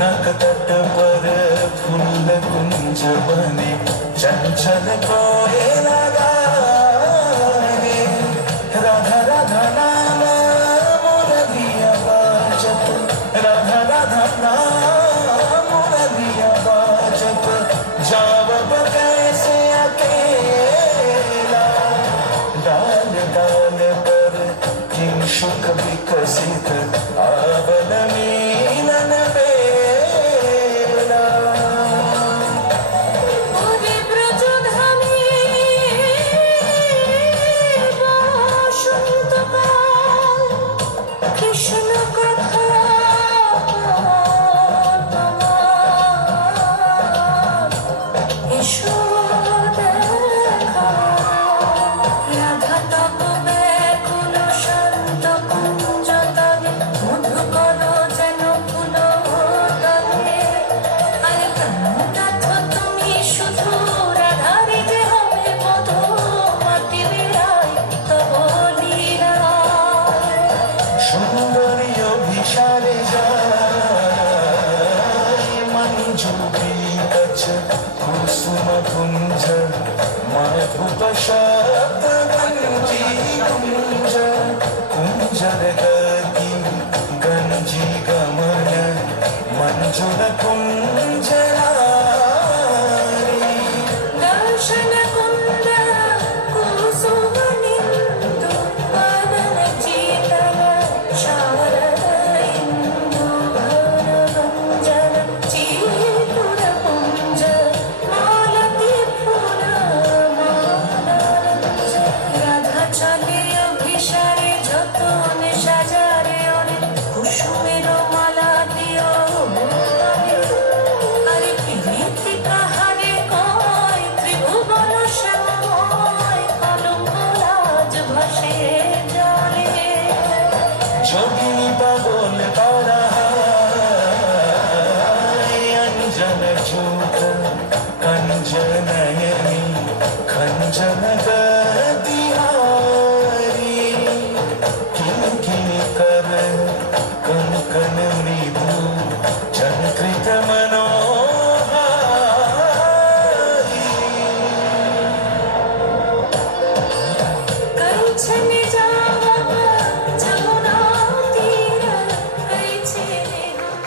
नकतट पर फूल कुंज बने चंचल कोए लगा रे राधा राधा नाम मुरलिया बाजत राधा राधा नाम मुरलिया बाजत जावब कैसे अकेला डाल डाल पर किंशुक विकसित आवल मीलन बेला ওরে ব্রজধামী বসন্তকাল কৃষ্ণ কথা তোমার এসো দেখা রাধা তব ব্যাকুল শান্ত কুঞ্জ তবে মধুকর যেন ফুল তবে আরে প্রাণনাথ তুমি শুধু রাধারে যে হবে মধু মাটি বেড়াই তব লীলা সুন্দরী অভিসারে যায় মঞ্জু বিকচ কুসুম কুঞ্জ মাধুপ শব্দ গঞ্জি কুঞ্জ কুঞ্জর গতি গঞ্জি গমন মঞ্জুর কুঞ্জরারি দর্শন কুন্দ কুসুম নিন্দু বদন চিতল শারদ ইন্দু ভর ভঞ্জন চিতুর পুঞ্জ মালতী ফুল মালঞ্জ রাধা চলে অভিসারে যতনে সাজারে ওরে কুসুমের মালা দিও আরে প্রীতি কাহারে কয় ত্রিভুবন শ্যামময় কলঙ্ক লাজ ভাসে জলে যোগিনী পাগল তারা अंजन झूठ कंजनयनी खंजन गतिहारी किन किन कर कन कन मृदु चंकृत मनोहारी कंचन